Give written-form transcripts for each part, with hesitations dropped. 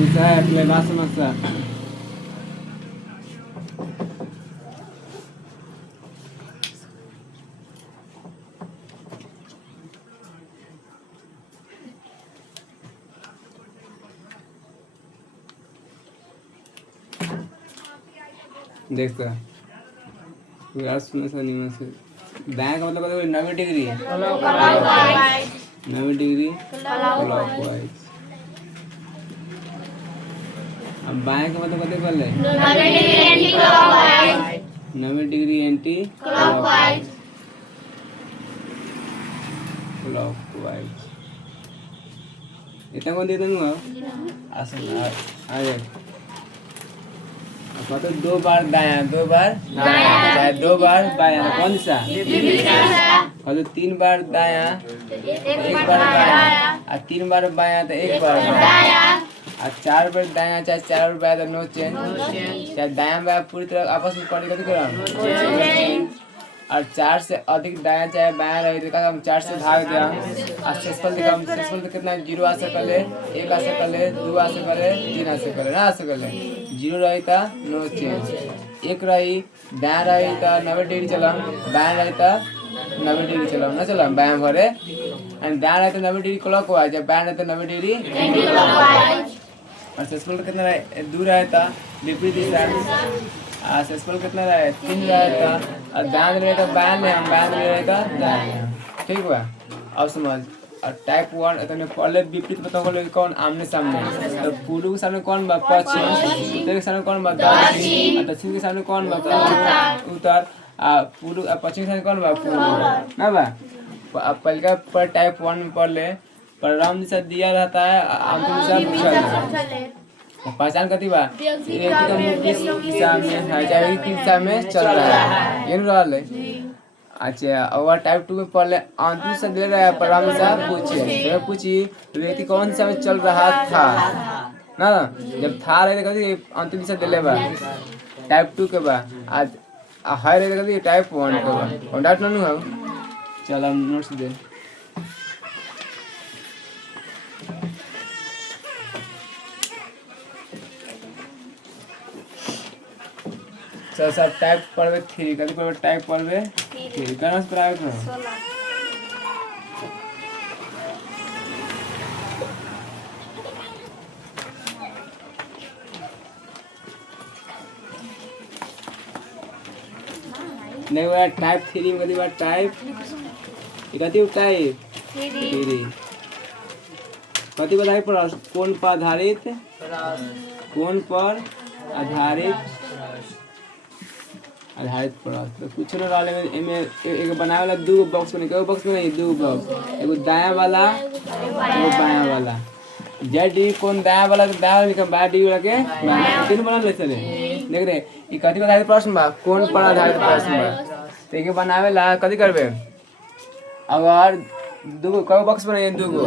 Saya play masa masa. देखता यार सुना सा नहीं मत बैंक मतलब कहते 90 डिग्री 90 डिग्री क्लॉकवाइज अब बैंक मतलब कहते पहले 90 डिग्री एंटी क्लॉकवाइज इतना कौन देता हूँ असल आ जाए मतलब 2 बार दायां 2 बार चाहे 2 बार बायां कौन सा और 3 बार दायां 1 बार बायां और 3 बार बायां तो 1 बार दायां और 4 बार दायां चाहे 4 बार बायां तो नो चेंज चाहे दायां बायां पूरी तरह आपस में पढ़ के करो और 4 से अधिक दायां चाहे बायां रहे तो हम 4 से भाग दिया और सेक्सुअल तो कितना 0 आ सकले 1 आ सकले 2 आ सकले 3 आ सकले ना आ सकले 0 रही था नो चेंज 1 रही दायां रही था 90 डिग्री चला बायां रही था 90 डिग्री चला ना चला बायां भरे एंड दायां रही था 90 डिग्री क्लॉकवाइज जब बायां रही था 90 डिग्री एंटी क्लॉकवाइज और सेक्सुअल कितना दूर रहता विपरीत दिशा सेक्सुअल कितना रहे 3 रहता और दायां रहेगा बायां में हम बायां रहेगा दायां में ठीक हुआ अब समझ और टाइप 1 इतने पहले विपरीत बताओ कौन आमने सामने तो पूर्व के सामने कौन बा पश्चिम उत्तर के सामने कौन बा दक्षिण और दक्षिण के सामने कौन बा उत्तर पूर्व पश्चिम के सामने कौन बा पूर्व ना बा अब पहले पर टाइप 1 में पढ़ ले परिणाम दिशा दिया रहता है आमने दिशा पूछा पहचान करती बा दिशा में है चाहे किस दिशा में चल रहा है ये नहीं रहा ले अच्छा और टाइप 2 में पहले अंतिम से दे रहा है परिणाम दिशा पूछे तो पूछी व्यक्ति कौन सा में चल रहा था ना जब था रहे तो कहती अंतिम दिशा दिले बा टाइप 2 के बा आज है रहे तो कहती टाइप 1 के बा और डाउट ना हो चल हम नोट्स दे सब टाइप पढ़वे 3 कभी पढ़वे टाइप पढ़वे 3 करना प्राइवेट में 16 नहीं वो टाइप 3 में कभी बार टाइप इकती टाइप 3 कति बताइए पर कौन पर आधारित प्रश्न तो कुछ न रहले में एक बनावे वाला 2 बॉक्स बने के बॉक्स में नहीं 2 बॉक्स एगो दायां वाला एगो बायां वाला जेड डी कौन दायां वाला तो दायां लिखा बायां डी वाला के तीन बना ले चले देख रे ई कथि आधारित प्रश्न बा कौन पर आधारित प्रश्न बा तो के बनावे ला कथि करबे अगर 2 को बॉक्स बने 2 गो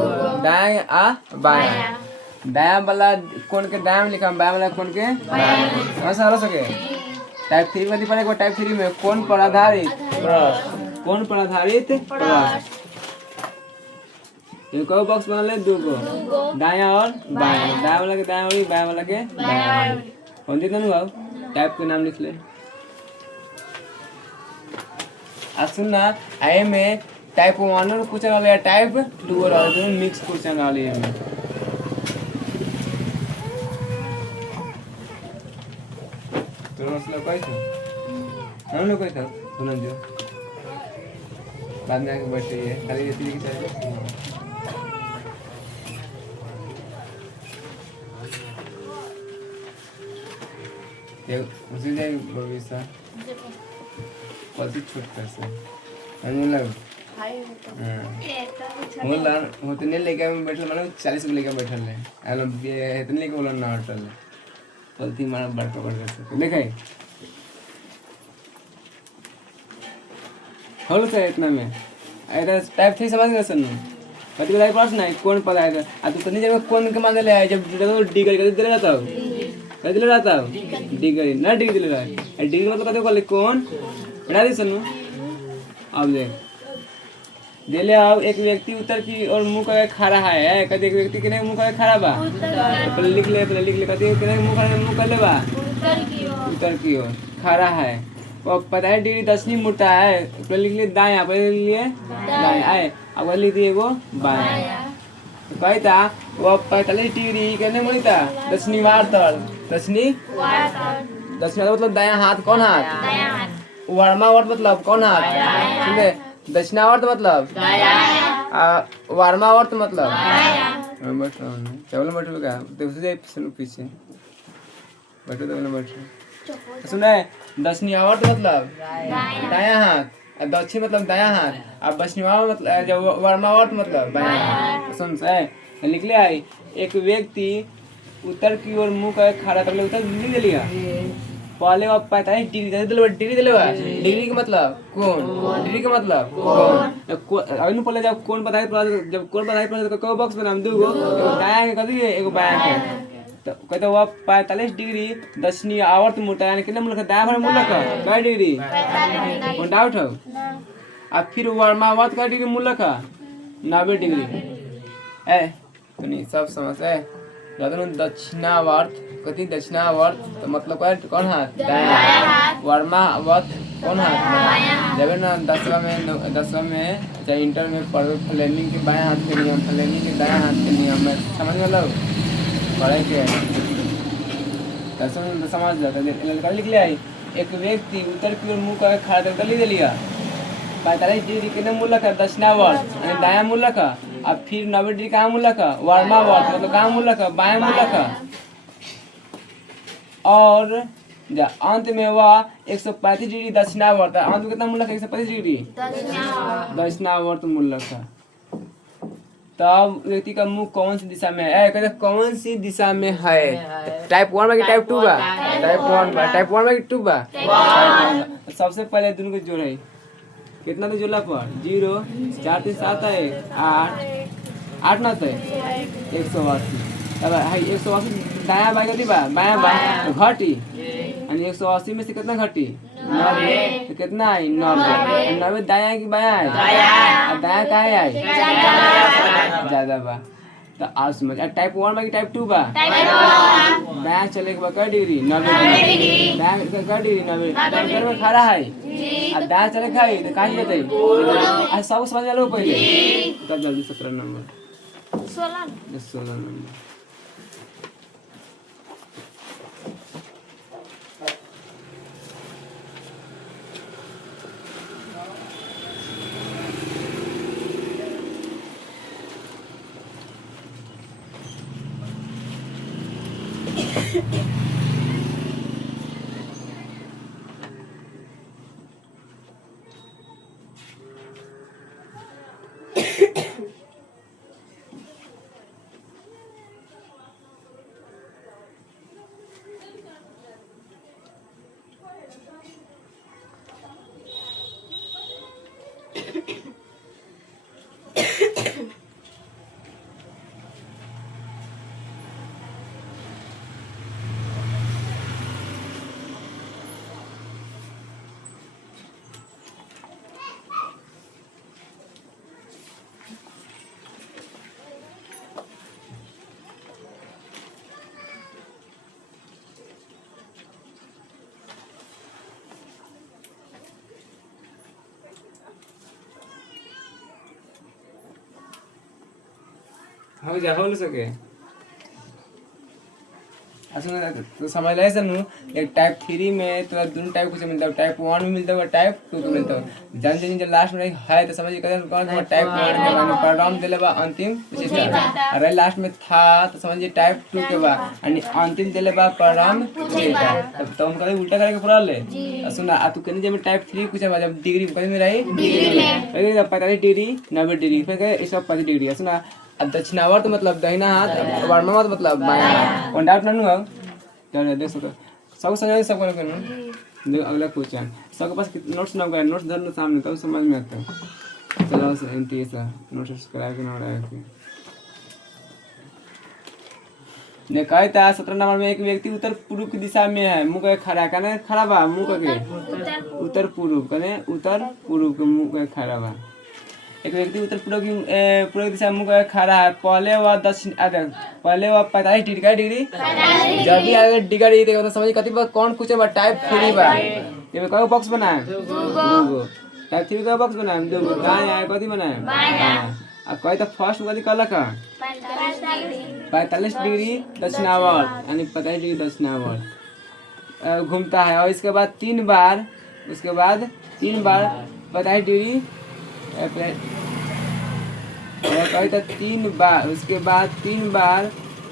दायां आ बायां दायां वाला कौन के दायां लिखा बायां वाला कौन के बायां ऐसा हो सके टाइप 3 में पढ़े को टाइप 3 में कौन पर आधारित ये को बॉक्स बना ले 2 गो दायां और बायां दायां वाला के दायां और बायां वाला के बायां कौन दी तनु आओ टाइप के नाम लिख ले अब सुनना आई में टाइप 1 और क्वेश्चन वाला टाइप 2 और मिक्स क्वेश्चन वाली है तो मतलब कोई था हम लोग कोई था सुना जो बाद में आके बैठे है खाली ये तीन की चाहिए ये उसी ने भविष्य पति छूट कैसे हमने लग बोला होते नहीं लेके बैठल मानो 40 को लेके बैठल है हेलो इतने लेके बोला ना होटल पलती मारा बड़का बड़का देखाई होल से इतना में ऐसा टाइप 3 समझ गए सन कति बताई प्रश्न है कौन पता है आ तू नहीं जब कौन के मान ले आए जब डी कर दे रहता हो कति ले रहता हो डी कर ना डी ले रहा है डी मतलब कति को कौन बना दे सन अब देख देले अब एक व्यक्ति उत्तर की ओर मुंह करके खड़ा है कभी एक व्यक्ति किने मुंह करके खड़ा बा पहले लिख ले कभी किने मुंह करके मुंह कर ले बा उत्तर की ओर खड़ा है वो 45 डिग्री दक्षिणी मुड़ता है पहले लिख लिए दायां पहले लिख लिए दायां आए अब लिख दिए वो बायां तो कहता वो 45 डिग्री कहने मुड़ता दक्षिणी वार दक्षिणी मतलब दायां हाथ कौन हाथ वर्मावर्त मतलब कौन हाथ सुने दक्षिणावर्त मतलब वार्मावर्त मतलब बैठो क्या पीछे बैठो तो बैठो सुने दक्षिणावर्त मतलब दायां हाथ दक्षिण मतलब दायां हाथ और दक्षिणावर्त मतलब जब वर्मावर्त मतलब बायां हाथ सुन से लिख ले आई एक व्यक्ति उत्तर की ओर मुंह कर खड़ा कर ले उत्तर लिख लिया पहले वो 45 डिग्री डिग्री का मतलब कौन डिग्री का मतलब कौन अभी पहले जब कौन बताए तो को बॉक्स में नाम दूगो एगो दायां के कथी है एगो बायां के तो कहते वो 45 डिग्री दक्षिणी आवर्त मुड़ता है कितना मुल्क दायां भर मुल्क का डिग्री कौन डाउट हो अब फिर वर्मावर्त का डिग्री मुल्क 90 डिग्री ए तो नहीं सब समझ है दक्षिणावर्त कथी दक्षिणावर्त तो मतलब कौन हाथ दायां वर्मावर्त कौन हाथ जब ना 10वां में चाहे इंटर में पढ़ो फ्लेमिंग के बाएं हाथ के नियम फ्लेमिंग के दायां हाथ के नियम में समझ में लो पढ़े के समझ लो लिख लिया एक व्यक्ति उत्तर की ओर मुंह कर खड़ा कर लिख लिया 45 डिग्री कितने मूलक है दक्षिणावर्त यानी दायां मूलक है अब फिर 90 डिग्री कहाँ मूलक है वर्मावर्त मतलब कहाँ मूलक है बायां मूलक है और अंत में वह 135 डिग्री दक्षिणावर्त है अंत में कितना मूलक है 135 डिग्री दक्षिणावर्त मूलक है तब व्यक्ति का मुंह कौन सी दिशा में है कहते कौन सी दिशा में है टाइप 1 में कि टाइप 2 बा टाइप 1 में कि 2 बा सबसे पहले दोनों को जोड़े कितना तो जोड़ला पर 0 4 3 7 है 8 ना तो 180 तब है 180 दायां बाएं कथी बा बायां बा तो घटी यानी 180 में से कितना घटी 90 तो कितना आई 90 दायां की बायां है दायां कहाँ है ज्यादा बा तो आज समझ टाइप 1 बा कि टाइप 2 बा बायां चले के बाद क डिग्री 90 डिग्री बायां क डिग्री 90 में खड़ा है और दायां चले खाई तो कहाँ जाते आज सब समझ लो पहले तब जल्दी 17 नंबर 16 नंबर हो सके तो समझ ले सनु एक टाइप 3 में तो दोनों टाइप कुछ मिलता है टाइप 1 में मिलता है टाइप 2 में मिलता है जान जब लास्ट में है तो समझिए कौन टाइप 1 के माने परिणाम देले बा अंतिम अरे लास्ट में था तो समझिए टाइप 2 के बा यानी अंतिम देले बा परिणाम तब तो उनका उल्टा करके पूरा ले सुना आ तू कहने जब टाइप 3 कुछ जब डिग्री कहीं में रही डिग्री 45 डिग्री 90 डिग्री फिर 135 डिग्री सुना दक्षिणावर्त मतलब दाहिना हाथ वर्मावर्त मतलब बायां हाथ वन डाउट ननु हो चलो देख सको सब समझ सब करो देख अगला क्वेश्चन सबके पास नोट्स ना गए नोट्स धरना सामने तब समझ में आता है चलो एंटी सा नोट्स सब्सक्राइब करना रहा है ने कहता 17 नंबर में एक व्यक्ति उत्तर पूर्व की दिशा में है मुंह के खड़ा कने खड़ा बा मुंह के उत्तर पूर्व कने उत्तर पूर्व के मुंह के खड़ा बा एक व्यक्ति उत्तर पूर्व दिशा में मुंह करके खड़ा है। पहले वह 45 डिग्री का डिग्री जब भी आगे डिग्री तो समझ कथी कौन कुछ बा टाइप 3 बा ये कई बॉक्स बनाए दूगो टाइप 3 का बॉक्स बनाए दूगो दाएं आए कथी बनाए बायां अब कही तो फर्स्ट कथी कहला का 45 डिग्री दक्षिणावर्त यानी 45 डिग्री दक्षिणावर्त घूमता है। और इसके बाद 3 बार 45 डिग्री और कही तो 3 बार उसके बाद 3 बार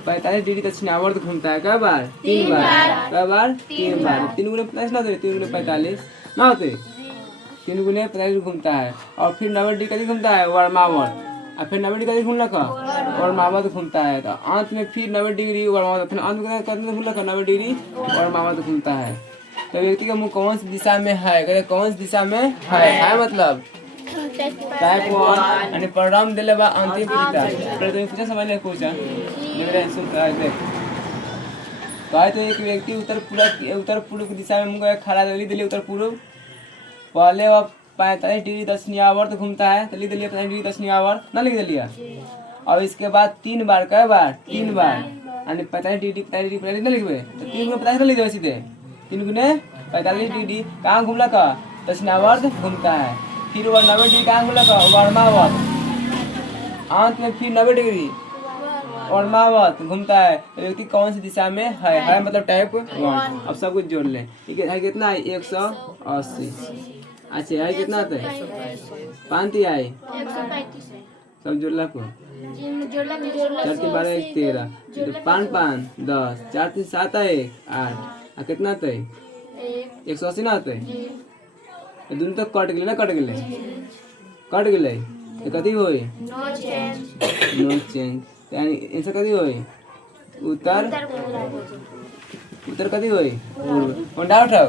45 डिग्री दक्षिणावर्त घूमता है। कई बार 3 बार 3 बार 3 गुने 45 ना होते 3 गुने 45 ना होते 3 गुने 45 घूमता है। और फिर 90 डिग्री कभी घूमता है वर्मावर्त और फिर 90 डिग्री घूमना का वर्मावर्त घूमता है। तो अंत में फिर 90 डिग्री वर्मावर्त फिर अंत में कितना घूमना का 90 डिग्री वर्मावर्त घूमता है। तो व्यक्ति का मुंह कौन सी दिशा में है कहते कौन सी दिशा में है मतलब टाइप 1 यानी परिणाम दिले बा अंतिम परीक्षा पर तुम पूछा समझ ले कुछ देख रहे सुन देख कहे तो एक व्यक्ति उत्तर पूर्व की दिशा में मुंह खड़ा दिल्ली उत्तर पूर्व पहले वह 45 डिग्री दक्षिणावर्त घूमता है तो लिख दिलिए 45 डिग्री दक्षिणावर्त ना लिख दिलिए। और इसके बाद 3 बार कई बार 3 बार यानी 45 डिग्री ना लिखबे तो 3 गुने 45 ना लिख देबे सीधे 3 गुने 45 डिग्री कहाँ घूमला का दक्षिणावर्त घूमता है। फिर वह 90 डिग्री कहाँ घूमला का वर्मावर्त अंत में फिर 90 डिग्री वर्मावर्त घूमता है। तो व्यक्ति कौन सी दिशा में है मतलब टाइप 1। अब सब कुछ जोड़ लें है कितना है 180 अच्छा है कितना आता है 5 आई सब जोड़ला को 4 3 12 1 13 5 5 10 4 3 7 1 8 कितना आता है 180 ना आता है दोनों तो कट गए तो कथी होई नो चेंज यानी ऐसा कथी होई उत्तर कथी होई कौन डाउट है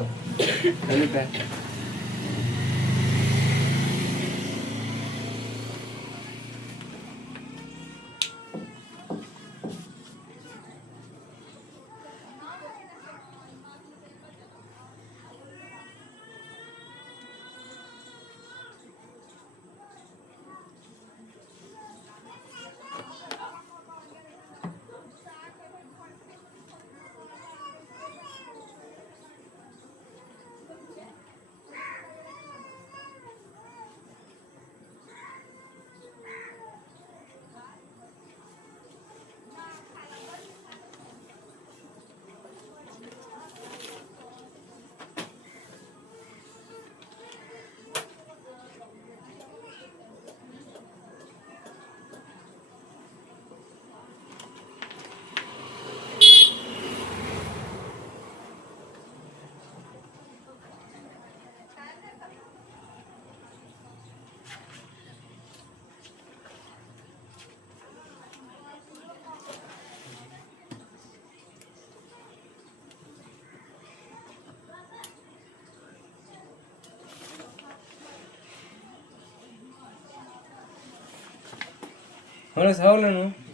हो लो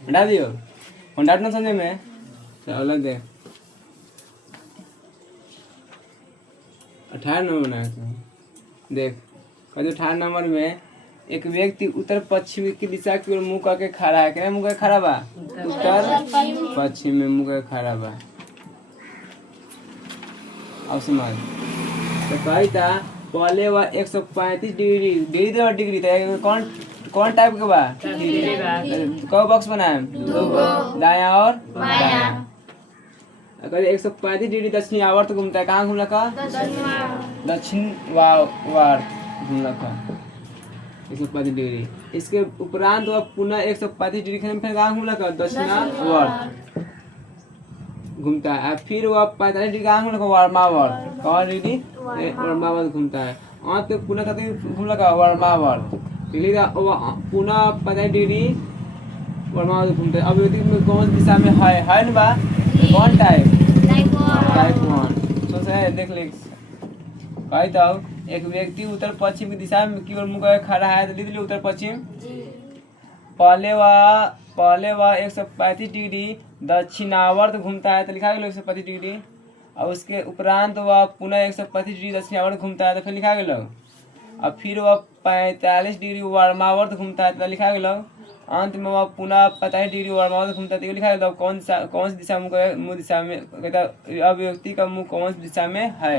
हटा दियो डांट ना समझे में चलो दे 18 नंबर बनाया तो देख कभी 18 नंबर में एक व्यक्ति उत्तर पश्चिम की दिशा की ओर मुंह करके खड़ा है। क्या मुंह करके खड़ा बा उत्तर पश्चिम में मुंह करके खड़ा बा। अब समझ तो कही था पहले वह 135 डिग्री था कौन टाइप के बा कौ बॉक्स बनाए दाया और बायां। अगर 135 डिग्री दक्षिणावर्त घूमता है कहाँ घूमला का दक्षिण वार्त घूमला का 135 डिग्री। इसके उपरांत वह पुनः 135 डिग्री फिर कहाँ घूमला का दक्षिणावर्त घूमता है। फिर वह 45 डिग्री कहाँ घूमला का वर्मावर्त कौन डिग्री वर्मावर्त घूमता है। और तो पुनः कभी घूमला का वर्मावर्त पुनः 45 डिग्री वर्मावर्त घूमते हैं। अब में कौन दिशा में है ना बा कौन टाइप 1 सोच रहे देख ले कही तो एक व्यक्ति उत्तर पश्चिम की दिशा में की ओर मुंह करके खड़ा है तो लिख लो उत्तर पश्चिम। पहले वह 135 डिग्री दक्षिणावर्त घूमता है तो लिखा गया 135 डिग्री। और उसके उपरांत वह पुनः 135 डिग्री दक्षिणावर्त घूमता है तो फिर लिखा गया और फिर वह 45 डिग्री वामावर्त घूमता है तो लिखा गया। अंत में वह पुनः 45 डिग्री वामावर्त घूमता है तो लिखा गया कौन सी दिशा मुँह दिशा में कहता अब व्यक्ति का मुँह कौन सी दिशा में है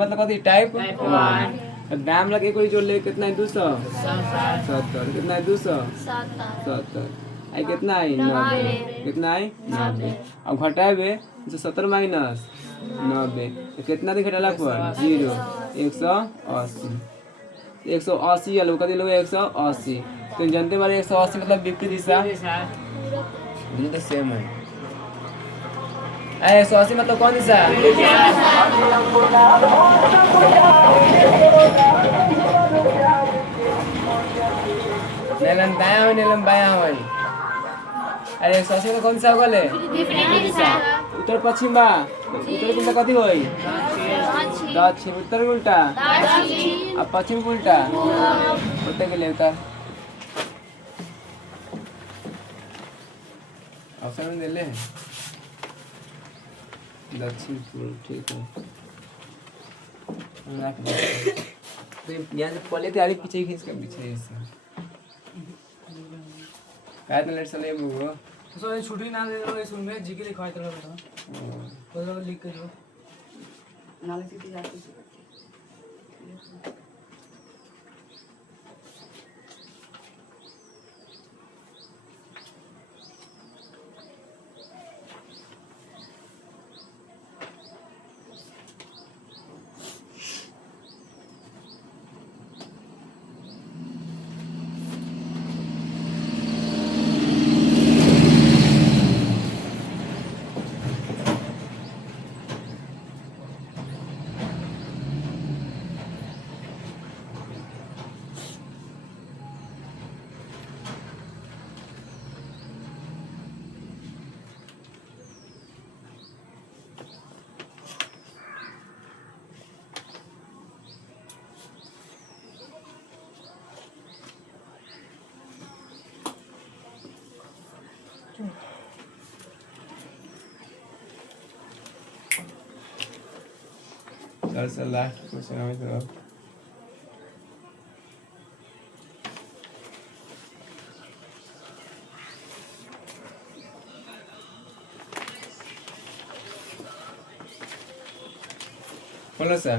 मतलब कहती टाइप 1। दाम लगे कोई जोड़ ले कितना है 270 कितना है 270 आई कितना आई 90 कितना आई 90। अब घटाए 70 माइनस 90 तो कितना दिन घटाला पर 0 180 180 आलू कभी लोग 180 तो जानते बारे 180 मतलब विपरीत दिशा दोनों तो सेम है। 180 मतलब कौन दिशा नीलम दाया हो नीलम बाया हो। अरे 180 में कौन सा होगा ले उत्तर पश्चिम बा उत्तर उल्टा कथी होई दक्षिण उत्तर उल्टा अब पश्चिम उल्टा उत्तर के लिए उतर अवसर में दे ले दक्षिण पूर्व ठीक है। तो यहाँ से पहले तैयारी पीछे खींच कर पीछे काय तो लेट चले बुगो तो सो छुट्टी ना दे दो सुन में जी के लिखवाए तो बता तो लिख के जो नाले सीधी जाती है। चल लास्ट क्वेश्चन हमें तो बोलो सर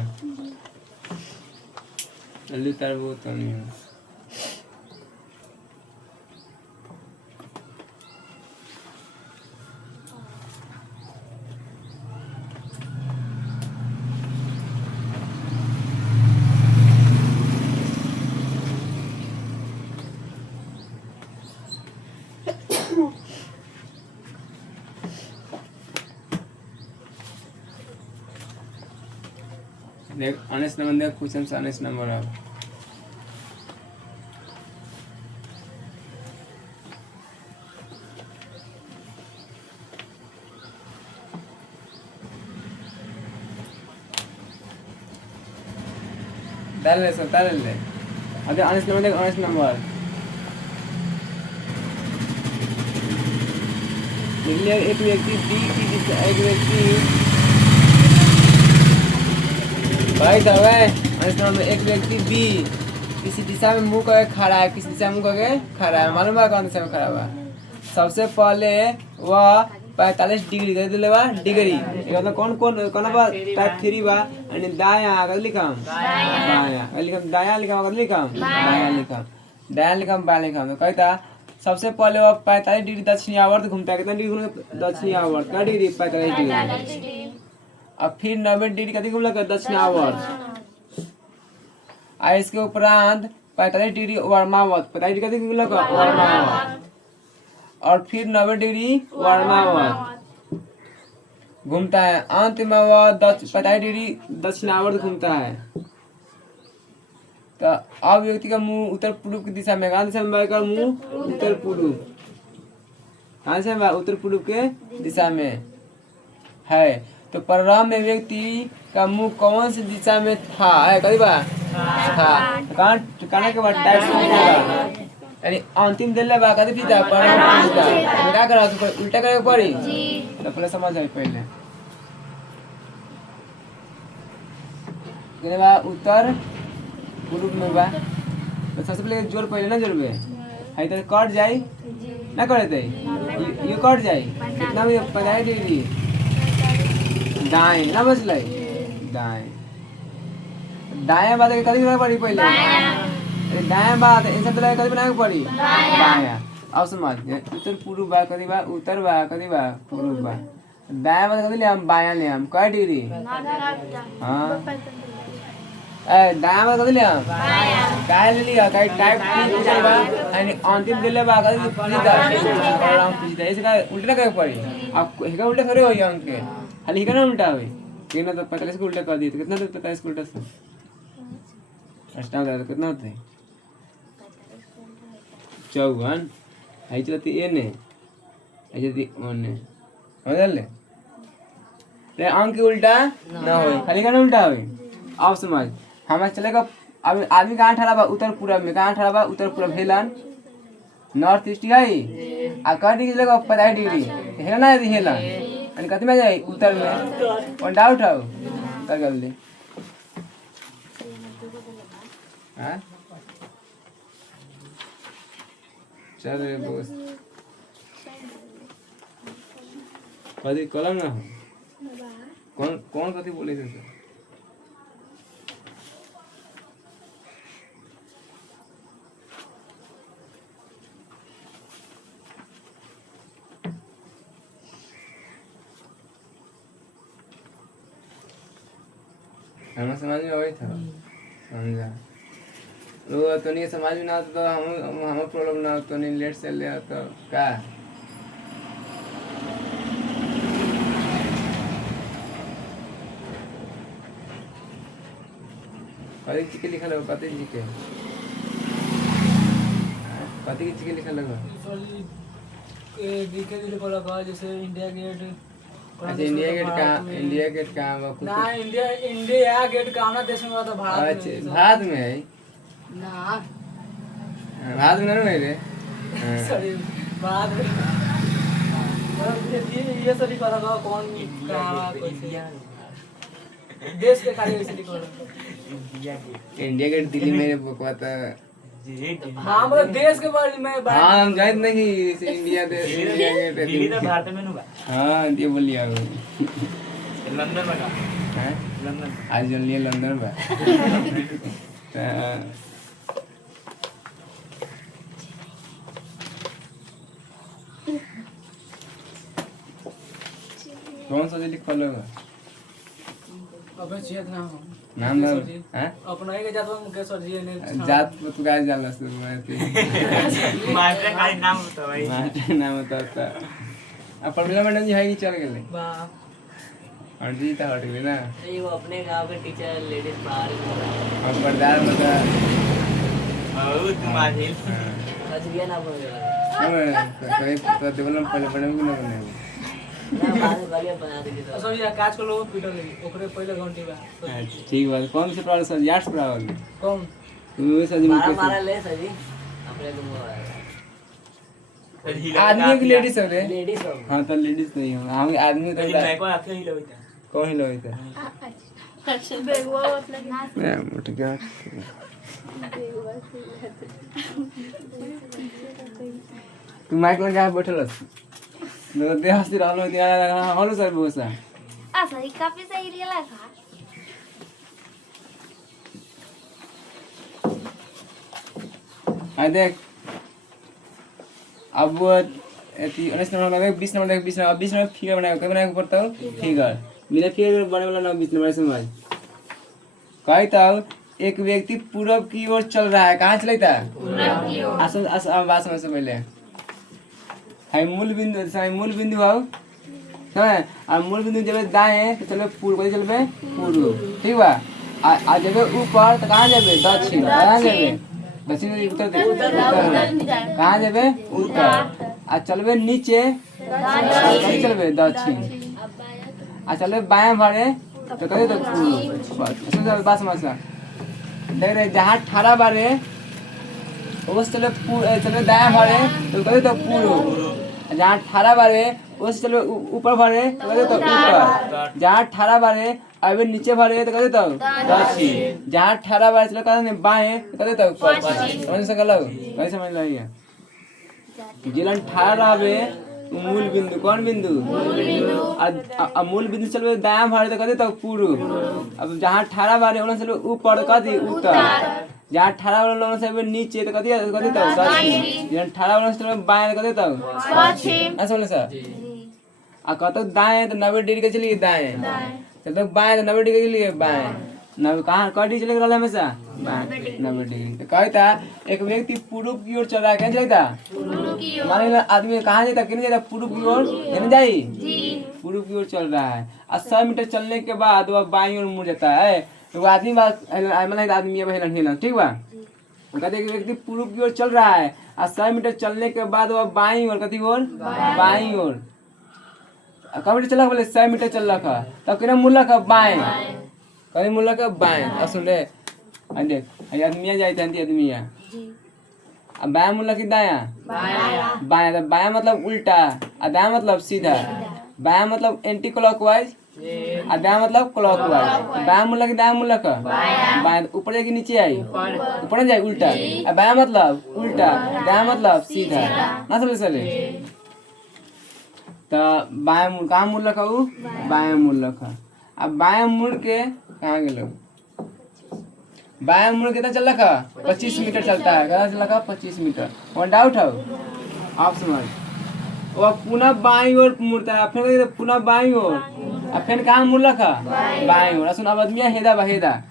जल्दी तार वो तो नहीं है देख अनेस नंबर देख क्वेश्चन से अनेस नंबर अब डाल ले सब डाल ले अभी अनेस नंबर देख अनेस नंबर इसलिए एक व्यक्ति बी की दिशा एक व्यक्ति भाई दवा एक व्यक्ति बी किसी दिशा में मुंह करके खड़ा है किसी दिशा में मुंह करके खड़ा है मालूम है कौन दिशा में खड़ा हुआ सबसे पहले वह 45 डिग्री कर दिले बा डिग्री मतलब कौन बा टाइप 3 बा यानी दायां कर लिखम बायां लिखम दायां लिखम कर लिखम बायां लिखम तो कहता सबसे पहले वह 45 डिग्री दक्षिणी आवर्त घूमता है कितना डिग्री घूमता दक्षिणी आवर्त क्या डिग्री 45 डिग्री अब फिर 90 डिग्री कभी घूम लगा दक्षिणावर्त और इसके उपरांत 45 डिग्री वामावर्त 45 डिग्री कभी घूम लगा वामावर्त और फिर 90 डिग्री वामावर्त घूमता है अंत में वह 45 डिग्री दक्षिणावर्त घूमता है। तो अब व्यक्ति का मुंह उत्तर पूर्व की दिशा में कहाँ दिशा में का मुंह उत्तर पूर्व कहाँ से उत्तर पूर्व के दिशा में है। तो परिणाम में व्यक्ति का मुंह कौन सी दिशा में था कभी बार था ठिकाने के बाद यानी अंतिम दिल बा कभी भी था परिणाम क्या करा उल्टा करके पड़ी तो पहले समझ आई पहले उत्तर पूर्व में बा तो सबसे पहले जोड़ पहले ना जोड़बे है तो कट जाई ना करते ये कट जाई कितना में 45 डिग्री दाएं ना बचले दाएं दाएं बात के कभी ना पड़ी पहले अरे दाएं बात ऐसा तो कभी ना पड़ी बायां अब समझ उत्तर पूर्व बा कभी बा उत्तर बा कभी बा पूर्व बा दाएं बात कभी ले हम बायां ले हम क्या डिग्री हाँ दायां बात कभी ले हम काय ले लिया काय टाइप पूछे बा आणि अंतिम दिले बा कभी पूछता आराम पूछता ऐसे का उल्टा करे पड़ी अब हेका उल्टा करे हो अंक के खाली हेका ना उल्टा होई कितना तो 45 को उल्टा कर दिए तो कितना तो 45 को उल्टा से अष्टांग दादा कितना होते हैं 54 आई चलती ए ने आई चलती वन ने समझ ले रे अंक के उल्टा ना होए खाली का ना उल्टा होए अब समझ हमें चलेगा अब आदमी कहाँ ठहरा बा उत्तर पूरब में कहाँ ठहरा बा उत्तर पूरब हेलन नॉर्थ ईस्ट है आ कर दी चलेगा 45 डिग्री हेला ना यदि हेला अनि कति में जाए उत्तर में कौन डाउट हो कर जल्दी हाँ चल रे बोस कदी कलम ना हो कौन कथी बोले थे सर हमें समझ में वही था समझा वो तो नहीं समझ में ना आता तो हम प्रॉब्लम ना तो नहीं लेट से ले तो क्या कति चिके लिखा लगा कति चिके कति की चिके लिखा लगा बीके लिखा लगा जैसे इंडिया गेट अच्छा इंडिया गेट कहाँ हुआ कुछ ना इंडिया गेट कहाँ ना देश में हुआ था भारत अच्छा में भारत में है ना भारत में नहीं रे सॉरी भारत में ये सभी का लगा कौन कहाँ कैसे देश के खाली ऐसे लिखा इंडिया गेट दिल्ली में बकवा था हाँ मतलब देश के बारे में हाँ हम जानते नहीं इसे इंडिया गेट दिल्ली तो भारत में नुगा हाँ ये बोलिए आप लंदन में का हैं लंदन आज जल लिए लंदन में कौन सा लिख पा लोगा अबे चेत ना हो नाम नाम हैं अपना ही के जात में मुकेश जी ने जात तू गाय जान लस मैं थी मात्र का नाम बताओ भाई माटे नाम बताता अब प्रॉब्लम मैडम जी है कि चल गए वाह हट जी तो हट गई ना ये वो अपने गांव के टीचर लेडीज बाहर अब बरदार बता बहुत माजिल बच गया ना बोल रहा कहीं तो डेवलप पहले पढ़े भी ना बने ना बाद वाले बना देंगे तो सब ये काज को लोग पीटर लगी ओकरे पहले घंटी बा ठीक बात कौन से प्रॉब्लम सर यार्ड्स प्रॉब्लम कौन तुम्हें सर जी मारा मारा ले सजी अपने को आदमी की लेडीज सब रे लेडीज हो हां तो लेडीज नहीं हो हम आदमी तो मैं को आके ही लोइता कौन ही लोग थे बेगवा अपना मैं उठ गया तू माइक लगा बैठल हस नो दे हंसी रहलो दिया हलो सर बोसा असं ही काफी सही लिहिला का आ देख अब वो 19 नंबर लगे 20 नंबर लगे 20 नंबर फिगर बनाए कब बनाए पड़ता हो फिगर मेरा फिगर बने वाला ना 20 नंबर समझ कहता हूँ एक व्यक्ति पूरब की ओर चल रहा है कहाँ चलेगा आसन बात समझ से पहले है मूल बिंदु आओ समझ और मूल बिंदु जब दाएं तो चलो पूर्व चलबे पूर्व ठीक बा आ जब ऊपर तो कहाँ जाबे दक्षिण कहाँ जाबे दक्षिण उत्तर कहाँ जाबे उत्तर आ चलबे नीचे चलबे दक्षिण आ चलबे बाएं भरे तो कहे तो पूर्व बात समझ देख रहे जहाँ 18 बारे उस चले दाएं भरे तो कहे तो पूर्व जहाँ 18 बारे उस चले ऊपर भरे तो कहे तो ऊपर जहाँ 18 बारे अबे नीचे भरे तो कर देता हूँ दक्षिण। जहाँ 18 बार चला कहते बाएं तो कर देता हूँ पश्चिम। समझ सकल कैसे समझ रही है? जिलन 18 आवे मूल बिंदु कौन बिंदु मूल बिंदु चलवे दायां भरे तो कर देता हूँ पूर्व। अब जहाँ 18 बार है उनसे ऊपर कर दी उत्तर। जहाँ 18 वाला से नीचे तो कर देता हूँ दक्षिण। जहाँ 18 वाला से बाएं कर देता हूँ पश्चिम। ऐसा बोले सर। आ कहते दाएं तो 90 डिग्री के चलिए दाएं, तो बाएं तो 90 डिग्री के लिए बाएं। 90 कहाँ डिग्री चले रहा हमेशा बाएं 90 डिग्री। तो कहता एक व्यक्ति पूर्व की ओर चल रहा है, क्या चलता मान लो आदमी कहाँ जाता कि नहीं जाता पूर्व की ओर नहीं जाई पूर्व की ओर चल रहा है। 100 मीटर चलने के बाद वह बाईं ओर मुड़ जाता है। तो आदमी आदमी हिलन ठीक बा। कहते एक व्यक्ति पूर्व की ओर चल रहा है 100 मीटर चलने के बाद वह बाईं ओर कथी ओर बाईं ओर कब मीटर चला बोले 100 मीटर चल रखा तब कितना मुल्ला का बाएं कहीं मुल्ला का बाएं। अब सुन रे देख आदमिया जाते हैं आदमिया अब बायां मुल्ला की दाया बायां तो बायां मतलब उल्टा और दाया मतलब सीधा। बायां मतलब एंटी क्लॉकवाइज और दाया मतलब क्लॉकवाइज। बायां मुल्ला की दाया मुल्ला का बायां ऊपर जाके नीचे आई ऊपर जाए उल्टा और बायां मतलब उल्टा दाया मतलब सीधा ना समझ सके। तो बाएं मुड़ कहाँ मुड़ रखा वो बाएं मुड़ रखा। अब बाएं मुड़ के कहाँ गेलो बाएं मुड़ कितना चल रखा 25 मीटर चलता है। कितना चल रखा 25 मीटर। वन डाउट हो आप समझ। वो पुनः बाईं ओर मुड़ता है फिर पुनः बाईं ओर और फिर कहाँ मुड़ रखा बाईं ओर। सुन अब आदमी हेदा बहेदा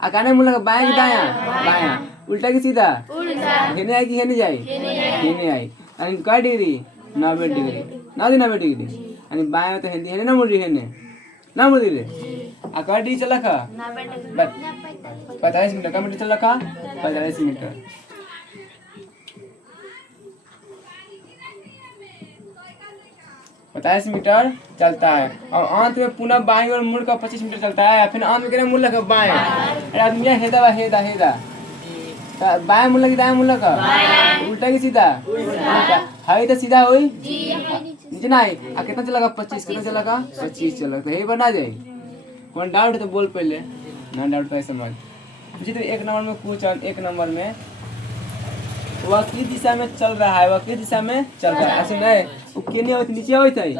आ कहने मुड़ रखा बाएं की दाया बायां उल्टा की सीधा हेने आई कि हेने जाए हेने आई यानी कै डिग्री 90 डिग्री 90 डिग्री आणि बाएं तो हिंदी है ना मुड़ रही है ना मुड़ रही आ कै डिग्री चल रखा 45 मीटर का मीटर चल रखा 45 मीटर। मीटर चलता है और अंत में पुनः बाईं ओर मुड़ का 25 मीटर चलता है। फिर अंत में कितना मुड़ लगा बाएं अरे आदमी हेदा हेदा हेदा बाएं मुड़ लगी दाएं मुड़ लगा उल्टा की सीधा उल्टा है तो सीधा हुई नीचे ना है। आ कितना चलेगा 25 कितना चलेगा 25 चलेगा तो यही बना जाए। कौन डाउट है तो बोल पहले ना डाउट तो समझ पूछे। तो 1 नंबर में पूछ 1 नंबर में वह किस दिशा में चल रहा है वह किस दिशा में चल रहा है। ऐसे नहीं वो केने होती नीचे होता है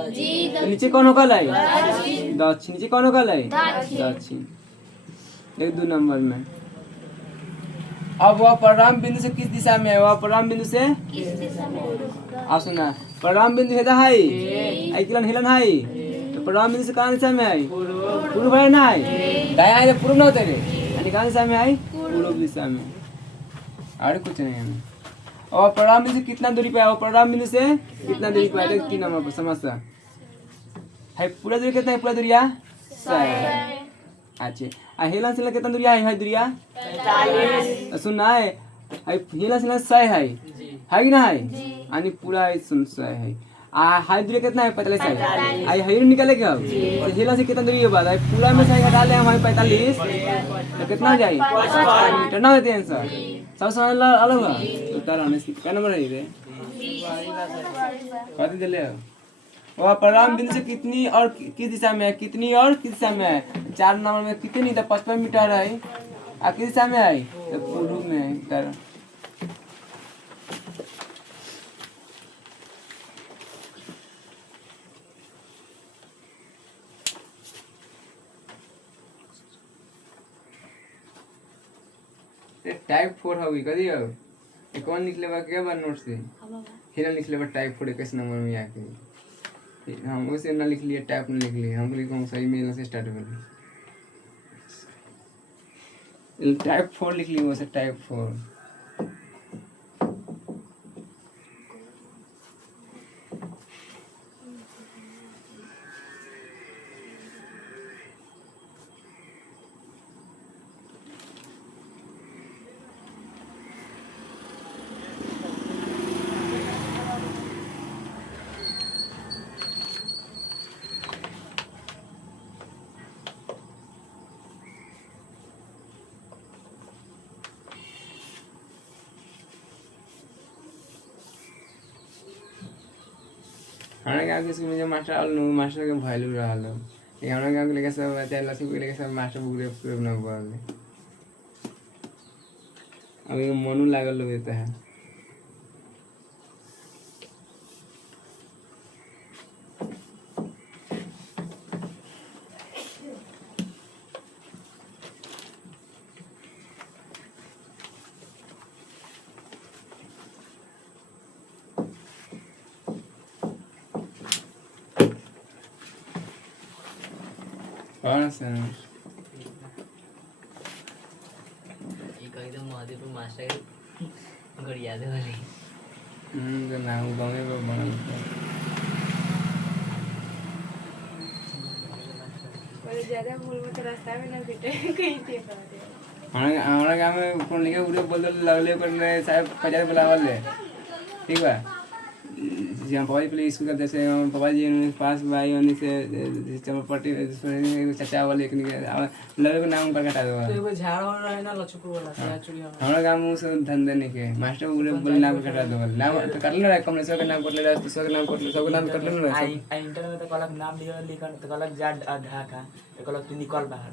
तो नीचे कौन होगा लाई दक्षिण नीचे कौन होगा लाई दक्षिण। 2 नंबर में अब वह परिणाम बिंदु से किस दिशा में है वह परिणाम बिंदु से आप सुना परिणाम बिंदु हेदा है आई किलन हिलन है तो परिणाम बिंदु से कहाँ दिशा में है पूर्व है ना है दाया है तो पूर्व ना होते रे यानी कहाँ दिशा में है पूर्व दिशा में और कुछ नहीं है। और परिणाम बिंदु से कितना दूरी पे है वो परिणाम बिंदु से कितना दूरी पे है 3 नंबर पर समस्या है। पूरा दूरी कितना है पूरा दूरिया 100 अच्छा आ हेला से कितना दूरिया है दूरिया 45 सुनना है हेला से 100 है कि ना है यानी पूरा है 100 है। आ हाई दूरी कितना है 45 है आई हाई निकाले क्या तो हेला से कितना दूरी है बात है पूरा में सही हटा ले हमारे 45 तो कितना जाए 5 मीटर ना होते आंसर सब समझ अलग है। तो तार आने से क्या नंबर है रे कथी दिले वह परिणाम बिंदु से कितनी और किस दिशा में है कितनी और किस दिशा में है 4 नंबर में कितनी तो 55 मीटर है आ किस दिशा में है तो पूर्व में है। तर टाइप 4 होगी कदी हो ये कौन निकले बा क्या बा नोट से हिरन निकले बा टाइप 4 किस नंबर में आके हम उसे ना लिख लिए टाइप ना लिख लिए हम लिखो सही में से स्टार्ट कर टाइप 4 लिख लिए वैसे टाइप 4 हमारे क्या किसी मुझे मास्टर आल नो मास्टर के वैल्यू रहा लो ये हमरा गांव के लेके सब चाहे लक्ष्मी के लेके सब मास्टर बुक से बना बोल अभी मनु लागल होता है कौन सा ये कहीं तो महादेव मास्टर गड़िया दे वाली तो नाम गाँव में बना ज्यादा भूल में तो रास्ता में ना भेटे कहीं थे हमारा गाँव में कौन लिखे पूरे बोल लगले करने साहब 50 बुलावल है ठीक बा जहाँ पापा जी पहले स्कूल करते से पापा जी पास भाई उन्हीं से चमपटी चाचा वाले एक लगे को नाम पर कटा दो तो एगो झाड़ हो रहा है ना लचकू वाला चुड़ी हमारा गाँव में से धंधे नहीं के मास्टर बोले बोले नाम कटा दो नाम तो कर ले कमलेश्वर का नाम कर ले दूसरा का नाम कर ले सबका नाम कर ले ना इंटर में तो कलक नाम दिया लिखा तो कलक जा आधा का तो कलक तू निकल बाहर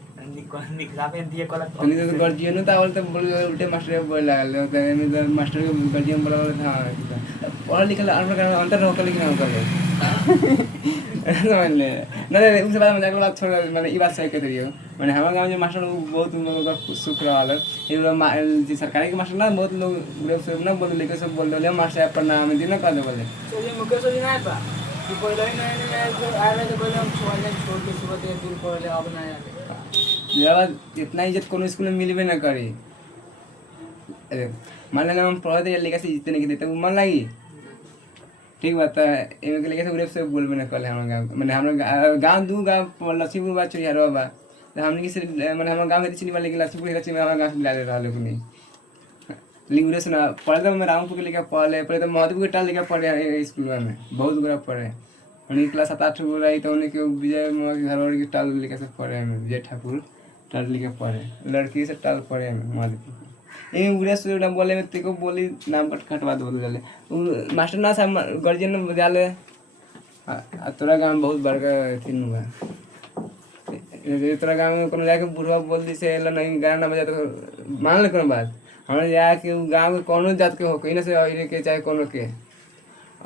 निकला पे दिए कलक तनी तो गार्जियन था बोलते बोल उल्टे मास्टर बोल लगा तो मैं तो मास्टर को गार्जियन बोला था पढ़ा लिखा अंतर होकर लिखना होता है समझ ले नहीं उसके बाद मजाक वाला छोड़ मैंने ये बात सही कहते रहियो मैंने हमारे गांव में मास्टर बहुत लोग सुख रहा है ये सरकारी के मास्टर ना बहुत लोग ग्रुप से ना बोल लेके सब बोल रहे मास्टर पर नाम दिन ना कर दे बोले चलिए मुकेश जी ना पा कि पहले ही नहीं जो आ रहे थे पहले हम छोड़ के सुबह से दूर पड़े अब ना आए जब इतना इज्जत कोनो स्कूल में मिलबे ना करी अरे मान लेना हम पढ़ते लेके से इज्जत नहीं देते मन लगी ठीक बात है एमे के लेके से ग्रुप से बोलबे ना कल हमरा गांव माने हमरा गांव दू गांव लक्ष्मीपुर बा चुरियारवा बा तो हमने किसी माने हमरा गांव के चिनी वाले के लक्ष्मीपुर के चिनी हमरा गांव से मिला दे रहल कोनी लिंगुरे सुना पढ़े तो मैं रामपुर के लेके पढ़े पहले तो महदेव के टाल लेके पढ़े स्कूल में बहुत बुरा पढ़े उन्हीं क्लास 7-8 गो रही तो उन्हीं के विजय मामा के घर वाले के टाल लेके से पढ़े में विजय ठाकुर टाल लेके पढ़े लड़की से टाल पढ़े में महदेव ये बुरा से ना बोले में तेको बोली नाम कटवा दो बोले मास्टर ना साहब गार्जियन विद्यालय तोरा गांव में बहुत बड़का थी हुआ तोरा गांव में कोनो जाके बुढ़वा बोल दी से नहीं गाना बजा तो मान ले कोनो बात हमरा जाके गांव के कोनो जात के हो कहीं ना से अइरे के चाहे कोनो के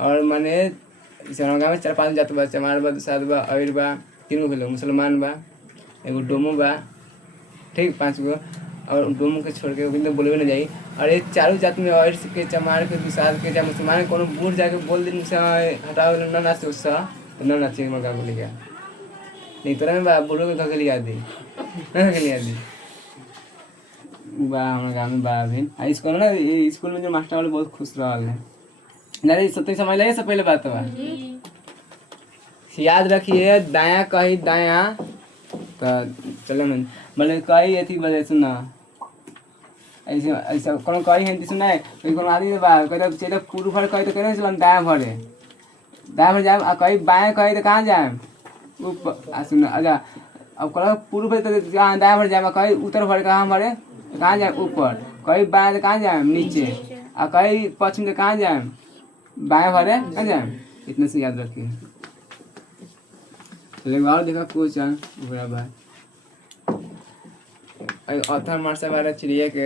और माने हमरा गांव में 4-5 जात बा चमार बा सात बा अइर बा 3 गो भेलो मुसलमान बा एगो डोमो बा ठीक 5 गो और डोमो के छोड़ के बिंदु बोलबे ना जाई और ये चारों जात में अइर के चमार के दुसाद के चाहे मुसलमान कोनो बूढ़ जाके बोल दिन से हटाओ ना नाच उससा तो ना नाचे हम गांव ले गया नहीं तोरा में बा बूढ़ो के लिया दी ना के लिया दी बा हमारे गाँव में बा अभी स्कूल ना स्कूल में जो मास्टर वाले बहुत खुश रहल है नहीं सत्य समझ लगे सब पहले बात बा याद रखिए दाया कही दाया तो चलो ना बोले कही अथी बजे सुना ऐसे ऐसा कोनो कही है सुना है कोई कोनो आदमी बा कहता चले पूर्व भर कही तो कहने चल दाया भरे दाया भर जाए कही बाएं कही तो कहाँ जाए ऊपर सुना अच्छा अब कहो पूर्व भर तो दाया भर जाए कही उत्तर भर कहाँ भरे कहाँ जाए ऊपर कहीं बाएं तो कहाँ जाए नीचे और कहीं पश्चिम तो कहाँ जाए बाएं भरे कहाँ जाए इतने से याद रखिए चलिए और देखा क्वेश्चन बुरा बात ऑथर मार्शल वाला चिड़िया के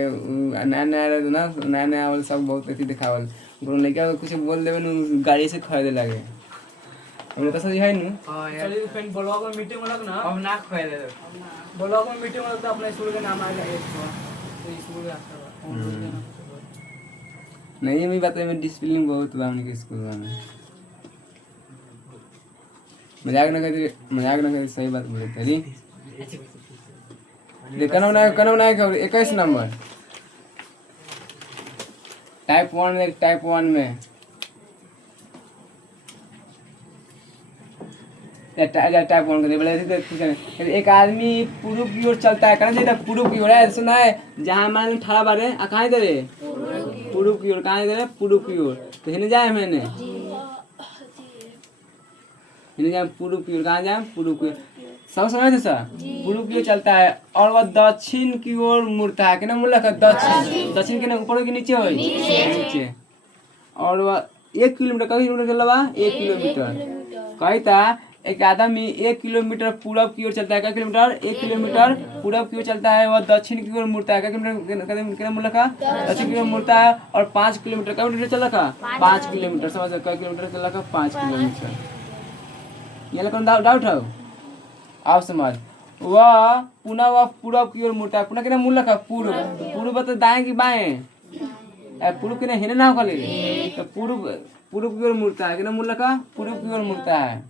नया नया रहे ना नया नया वाले सब बहुत अथी दिखावल लड़का कुछ बोल देवे न गाड़ी से खरीदे लगे हमने तो सही है नु हां यार चलिए फ्रेंड ब्लॉग में मीटिंग में लगना अब ना खोए दे ब्लॉग में मीटिंग में लगता अपने स्कूल के नाम आएगा एक तो स्कूल का नहीं मैं बात में डिसिप्लिन बहुत बा उनके स्कूल में मजाक ना कर सही बात बोले तेरी देखना ना 21 नंबर टाइप 1 में टाइप 1 कर बोले एक आदमी पूर्व की ओर चलता है कहना चाहिए पूर्व की ओर है सुना है जहाँ मान 18 बार है कहाँ इधर है पूर्व की ओर कहाँ इधर है पूर्व की ओर तो हिने जाए मैंने हिने जाए पूर्व की ओर कहाँ जाए पूर्व की ओर सब समझ थे सर पूर्व की ओर चलता है और वह दक्षिण की ओर मुड़ता है कितना मुड़ता है दक्षिण के ना ऊपर के नीचे हो नीचे और वह 1 किलोमीटर कई किलोमीटर चला 1 किलोमीटर कहता एक आदमी 1 किलोमीटर पूरब की ओर चलता है, क्या किलोमीटर? 1 किलोमीटर पूरब की ओर चलता है, वह दक्षिण की ओर मुड़ता है, क्या किलोमीटर कितना मुड़ रखा? दक्षिण की ओर मुड़ता है, और 5 किलोमीटर, क्या किलोमीटर चल रखा? 5 किलोमीटर, समझ क्या किलोमीटर चल रखा? 5 किलोमीटर। ये कौन डाउट है? आप समझ। वह पुनः वह पूरब की ओर मुड़ता है, पुनः कितना मुड़ रखा? पूर्व। पूर्व तो दाएं की बाएं? पूर्व के हिने ना होगा, तो पूर्व की ओर मुड़ता है, कितना मुड़ रखा? पूर्व की ओर मुड़ता है,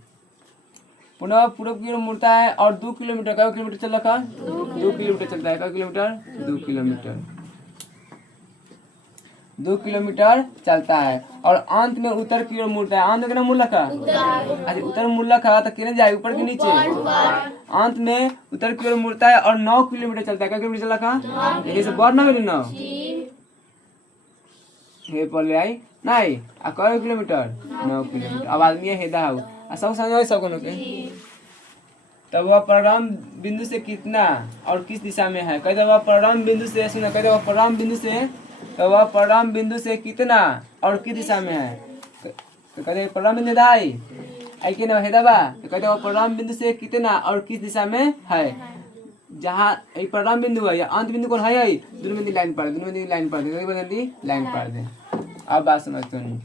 पुनः पूर्व की ओर मुड़ता है, और 2 किलोमीटर, क्या किलोमीटर चल रखा? 2 किलोमीटर चलता है, क्या किलोमीटर? 2 किलोमीटर, 2 किलोमीटर चलता है, और अंत में उत्तर की ओर मुड़ता है। अंत में कितना मुड़ रखा? अच्छा, उत्तर मुड़ रखा तो कितने जाए? ऊपर के नीचे? अंत में उत्तर की ओर मुड़ता है, और 9 किलोमीटर चलता है, क्या किलोमीटर चल रखा? जैसे बढ़ ना मिली 9 हे पहले आई नहीं आ कई किलोमीटर? 9 किलोमीटर। अब आदमी हेदा हो सब समझ सब के। तब वह प्रारंभ बिंदु से कितना और किस दिशा में है? कहते वह प्रारंभ बिंदु से, सुना, कहते वह प्रारंभ बिंदु से, तो वह प्रारंभ बिंदु से कितना और किस दिशा में है? तो कहते प्रारंभ बिंदु आई आई के ना हेदा बा, तो कहते वह प्रारंभ बिंदु से कितना और किस दिशा में है? जहाँ प्रारंभ बिंदु है या अंत बिंदु कौन है? दोनों बिंदु लाइन पर, दोनों बिंदु लाइन पर दे, लाइन पर दे। अब बात समझते हो।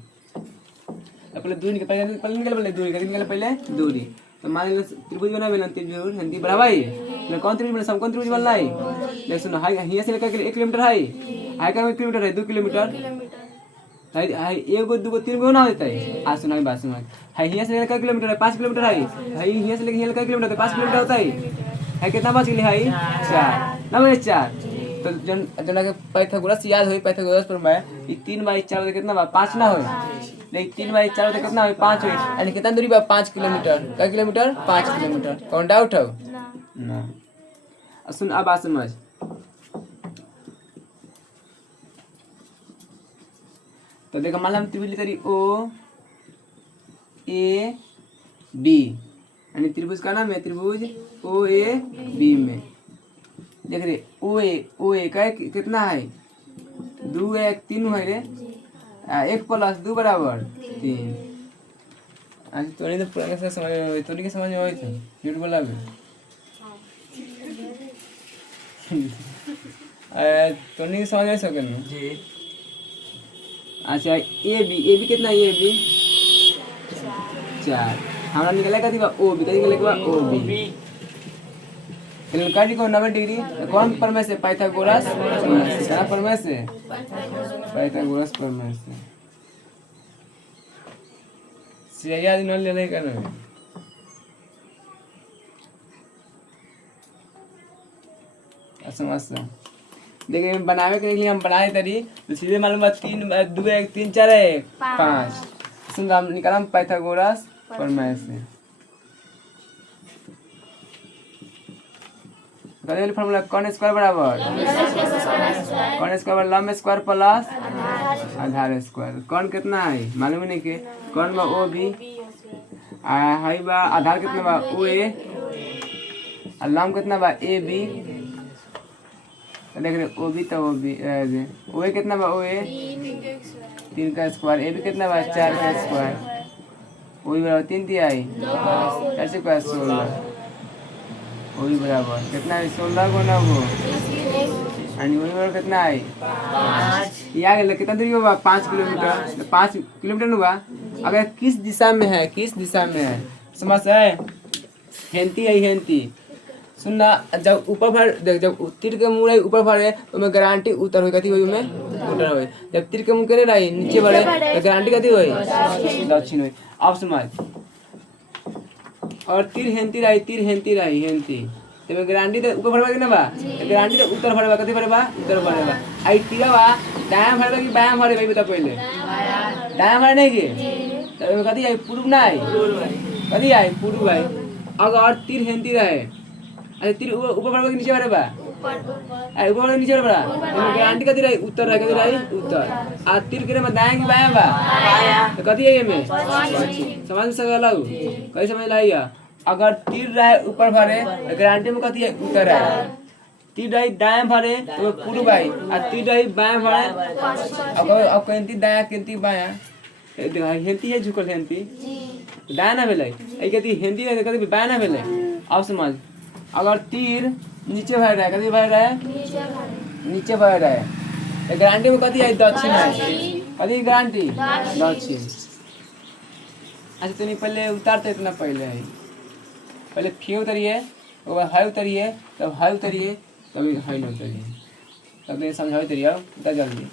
पहले दूरी के पहले निकल पहले दूरी। तो मान लो त्रिभुज बना बेलन, त्रिभुज हिंदी बढ़ावाई, कौन त्रिभुज बना? समकोण त्रिभुज बनना है। लेकिन सुनो, हाई यहाँ से लेकर 1 किलोमीटर है, हाई का किलोमीटर है 2 किलोमीटर, हाई 1 गो 2 गो 3 गो ना होता है। आज सुना बात सुना, हाई यहाँ से लेकर किलोमीटर है 5 किलोमीटर है, हाई यहाँ से लेकर किलोमीटर 5 किलोमीटर होता है, कितना बच गई? हाई 4 ना, 4। तो जना के पाइथागोरस याद होई, पाइथागोरस पर मैं 3/4 तो कितना बा? 5 ना होई, लेकिन 3/4 तो कितना होई? 5 होई, यानी कितना दूरी बा? 5 किलोमीटर। क्या किलोमीटर? 5 किलोमीटर। कौन डाउट हो? ना। सुन, अब बात समझ। तो देखो, मान लो हम त्रिभुज करी ओ ए बी, यानी त्रिभुज का नाम है त्रिभुज ओ ए बी में। देख रहे ओ ए का कितना है? 2 1 3 है रे, 1 + 2 = 3। आज तो नहीं तो पुराने से समझ में, तो नहीं के समझ में आई थी, झूठ बोला भी तो नहीं समझ में सके ना जी। अच्छा, ए बी कितना है? A B 4। हमारा निकला का थी ओ बी, कहीं निकला ओ बी, कड़ी को 90 डिग्री। कौन प्रमेय से? पाइथागोरस प्रमेय से। प्रमेय से पाइथागोरस प्रमेय से। सिया दिन ले ले का ना समझ। देखिए बनावे के लिए हम बनाए तरी, तो सीधे मालूम है 3 2 1 3 4 1 5। सुन, हम निकाला पाइथागोरस प्रमेय से। फॉर्मूला कौन स्क्वायर बराबर कौन स्क्वायर लंब स्क्वायर प्लस आधार स्क्वायर। कौन कितना है मालूम नहीं के? कौन बा ओ बी, हाई बा आधार कितना बा? ओ ए, और लंब कितना बा? A B. देख रहे ओ बी, तो ओ बी ओ ए कितना बा? ओ ए 3 का स्क्वायर, ए बी कितना बा? 4 का स्क्वायर, ओ बी बराबर 3 दिया है 4 से 16, वही बराबर कितना है? 16 को 9 को, वही बराबर कितना है? 5। यहाँ कितना दूरी होगा? 5 किलोमीटर। तो 5 किलोमीटर होगा। अगर किस दिशा में है, किस दिशा में है समझ है? हेंती है, हेंती। सुनना, जब ऊपर भर देख, जब तीर के मुँह रही ऊपर भरे तो मैं गारंटी उतर हुई, कथी हुई में उतर हुई। जब तीर के मुँह के रही नीचे भरे तो गारंटी कथी हुई? दक्षिण हुई। अब समझ, और तीर हेंती रही हेंती, तो मैं गारंटी तो ऊपर भरवा के ना बा, तो गारंटी तो उत्तर भरवा, कथी भरवा? उत्तर भरवा। आई तीरवा दायां भरवा कि बायां भरे भाई बता पहले? दायां भरे नहीं के, तो कथी आई? पूर्व ना आई, कथी आई? पूर्व आई। अगर तीर हेंती रहे, अच्छा तीर ऊपर भरवा कि नीचे भरवा? ऊपर भरवा नीचे भरवा, तो गारंटी कथी रही? उत्तर रही, कथी रही? उत्तर। आ तीर के में दायां कि बायां बा, तो कथी है में? समझ में सकला हो? कैसे समझ लाइया? अगर तीर रहे ऊपर भरे तो गारंटी में कथी है? उत्तर है। तीर रही दाएं भरे तो पूर्व आई, और तीर रही बाएं भरे, अब कहती दायां कहती बायां, हेंती है झुकल हेंती दाया ना भेलै ए कथी हेंती है कथी बाया ना भेलै अब समझ अगर तीर नीचे भर रहा है कथी भर रहा है नीचे भर रहा है गारंटी में कथी है दक्षिण है कथी गारंटी दक्षिण अच्छा तुम पहले उतारते इतना पहले फी उतरिए उसके बाद हाई उतरिए तब हाई उतरिए तब हाई न उतरिए तब ये समझाओ उतरिए उतर जल्दी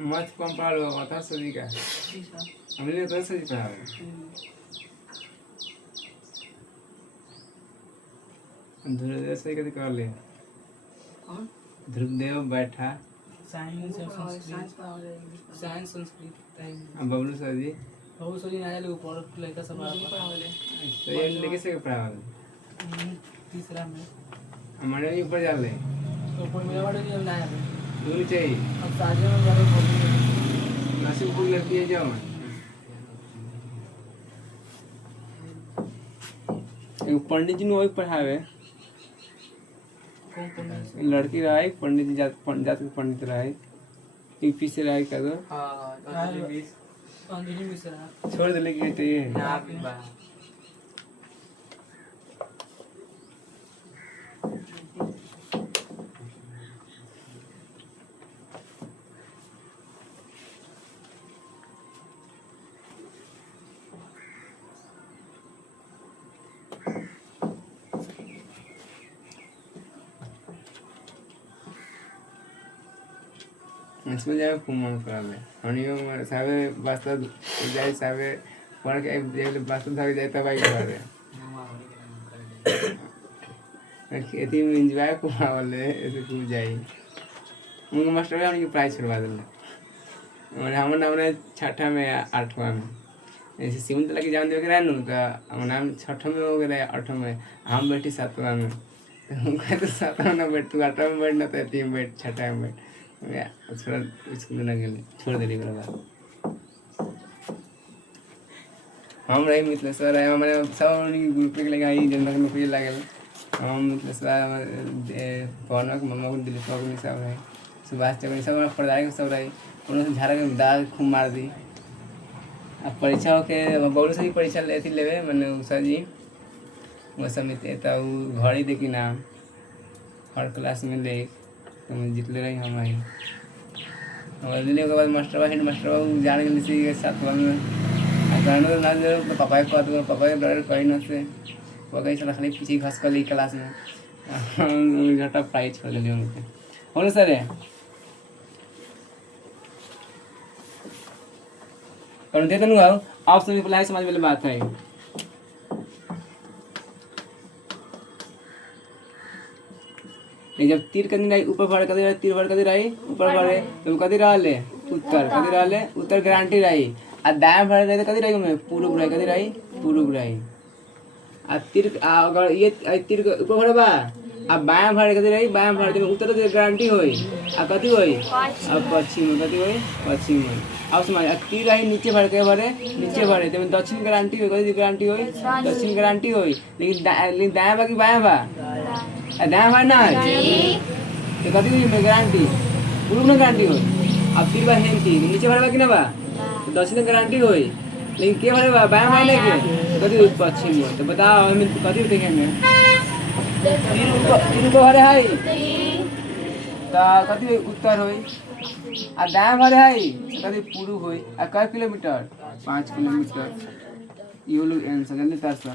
मत कम पढ़ा लो बता सदी का हमने तो सदी पढ़ा ध्रुवदेव से कभी कर ले कौन ध्रुवदेव बैठा साइंस संस्कृत अब बबलू सर जी बहुत सोची ना लोग पढ़ लड़का सब पढ़ावले तो ये लेके से पढ़ा तीसरा में हमारे भी ऊपर जा ले तो ऊपर मेरा वाले नहीं ना है दूर चाहिए अब साजे में वाले पढ़ने नसीबपुर लड़की है जाओ एक पंडित जी ने वही पढ़ावे कौन लड़की रहा है पंडित जी जात के पंडित रहा है यूपी से रहा है क्या तो हां अंजलि मिश्रा छोड़ दे लेके तो ये ना बा इसमें जाए कुमान करा ले हनियो सावे वास्ता जाए सावे पढ़ के देव वास्ता था जाए तब आई कर रहे खेती में एंजॉय कुमा वाले ऐसे खूब जाई उनके मास्टर ने उनकी प्राइस छुड़वा दिले और हम नाम ने छठा में आठवां में ऐसे सिमंत लगे जान दे के रहनु तो हम नाम छठा में हो गए आठवां में हम बैठी सातवां में उनका तो सातवां में बैठ तू आठवां में बैठना तो तीन बैठ छठा में बैठ छोड़ स्कूल ना गेले छोड़ देली ओकरा बाद हम रही मिथिलेश्वर है हमारे सब ग्रुप के लगे आई जनता के नौकरी लागल हम मिथिलेश्वर पवनक मम्मा को दिलीप को सब है सुभाष चक्र सब प्रधान सब रही उन्होंने झाड़ा के दाल खूब मार दी अब परीक्षा के बबलू से भी परीक्षा लेती लेवे मैंने उषा जी वो समित तो घर ही देखी ना हर क्लास में ले तो मैं जीतले रही हम आई हमारे दिल्ली के बाद मास्टर हेड मास्टर जाने के लिए साथ में ना जो पापा को तो पापा के डर कहीं न से वो कहीं साला खाली पीछे घस कर ली क्लास में घटा प्राइज छोड़ दिली उनके बोलो सर कौन देते नहीं आओ आप सभी पहले समझ वाली बात है लेकिन जब तीर कदी रही ऊपर भर कदी रही तीर भर कदी रही ऊपर भरे तो कदी रहले उत्तर कदी रहले उत्तर गारंटी रही आ दाएं भर रहे तो कदी रही में पूर्व रही कदी रही पूर्व रही आ तीर अगर ये तीर ऊपर भरे बा आ बायां भर कदी रही बायां भर में उत्तर तो गारंटी होई आ कदी होई आ पश्चिम कदी होई पश्चिम होई अब समझ आ तीर रही नीचे भर के भरे नीचे भरे तो दक्षिण गारंटी होई कदी गारंटी होई दक्षिण गारंटी होई लेकिन दायां बा कि बायां बा दायां बा ना है तो कदी होई में गारंटी पूर्व में गारंटी होई अब तीर बा हेन तीर नीचे भरे बा कि ना बा तो दक्षिण गारंटी होई लेकिन के भरे बा बायां बा नहीं के कदी होई पश्चिम होई तो बताओ हम कदी देखेंगे तीन को भरे है तो कथी उत्तर होई आ दाएं भरे है कथी पूर्व होई आ कै किलोमीटर 5 किलोमीटर ये लोग आंसर जल्दी 400